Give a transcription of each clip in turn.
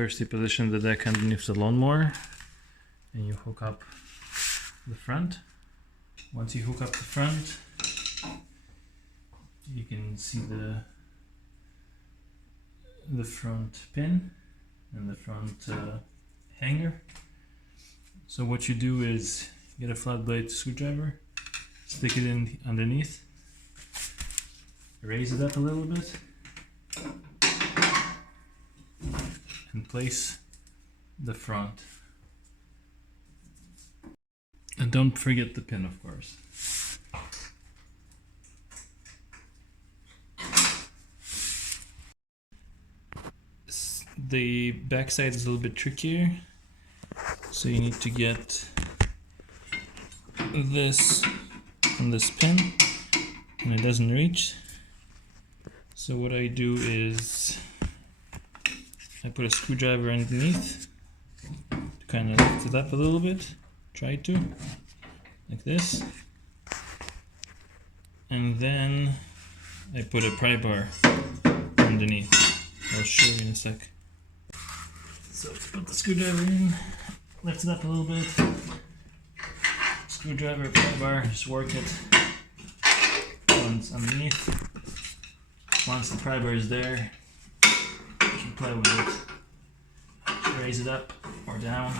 First you position the deck underneath the lawnmower and you hook up the front. Once you hook up the front, you can see the front pin and the front hanger. So what you do is get a flat blade screwdriver, stick it in underneath, raise it up a little bit, and place the front. And don't forget the pin, of course. The back side is a little bit trickier, so you need to get this on this pin and it doesn't reach. So what I do is I put a screwdriver underneath to kind of lift it up a little bit, try to, like this, and then I put a pry bar underneath. I'll show you in a sec. So put the screwdriver in, lift it up a little bit, screwdriver, pry bar, just work it once underneath. Once the pry bar is there, you can play with it, raise it up or down.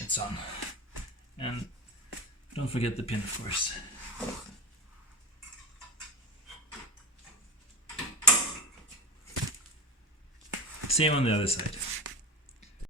It's on. And don't forget the pin, of course. Same on the other side.